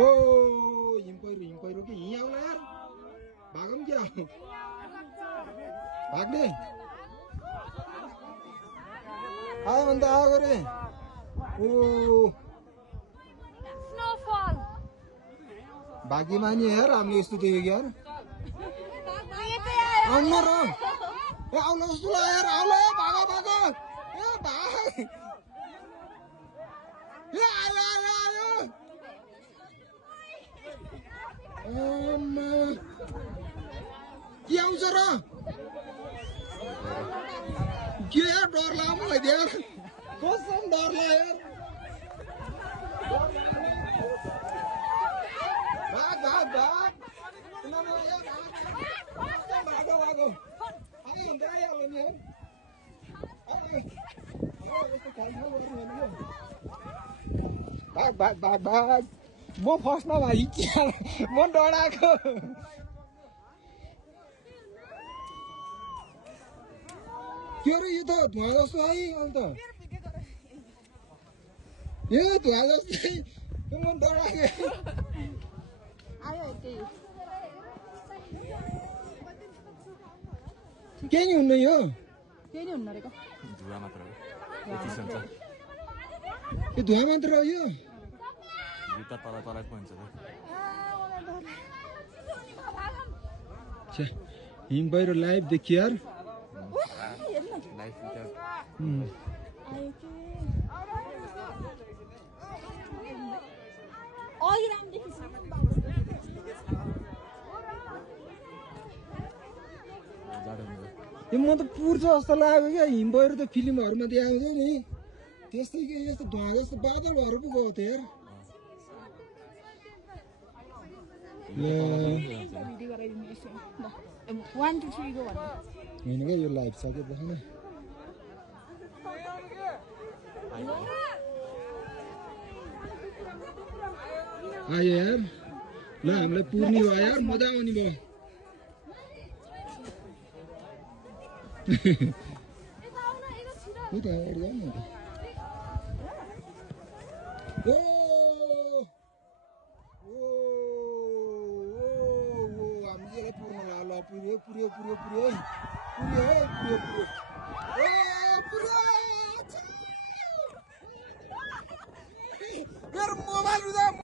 ओ हिम पहिरो कि हिँड आउला यार भागौँ क्या भाग्ने आयो भने त आएको रे ओ स्नोफल भाग्यमानी यार हामीले यस्तो देखेको यार आउनु र ए आउला जस्तो लाग्यो यार आउला भागो भागो ए भाग ए आयो आयो आयो के आउँछ र के यार डर लाग्यो मलाई यार कसम डर लाग्यो यार भाग भाग भाग भागो भागो आयो भने त आइहाल्यो नि यार यस्तो खालखाल गर्नु भने भाग भाग भाग भाग म फर्स्टमा भाइ म डराएको के अरे यो त धुवा जस्तो है अन्त यो धुवा जस्तै म डराएको केही नि हुन्न यो केही नि हुन्न रे धुवा मात्र हो यो धुवा मात्र हो यो जुत्ता तल तलै पो हुन्छ हिम पहिरो लाइभ देखियो यार यो म त पुर्छ जस्तो लाग्यो क्या हिम पहिरो त फिल्महरूमा देखाउँथ्यो नि त्यस्तै के यस्तो धुवा जस्तो बादलहरू पो गएको थियो यार होइन क्या यो लाइभ सकेपछि नै आयो यार ल हामीलाई पुर्ने भयो यार मजा आउने भयो हामीले पुर्न ल पुर्यो पुर्यो पुर्यो पुर्यो पुर्यो पुर्यो पुर्यो पुर्यो मोबाइल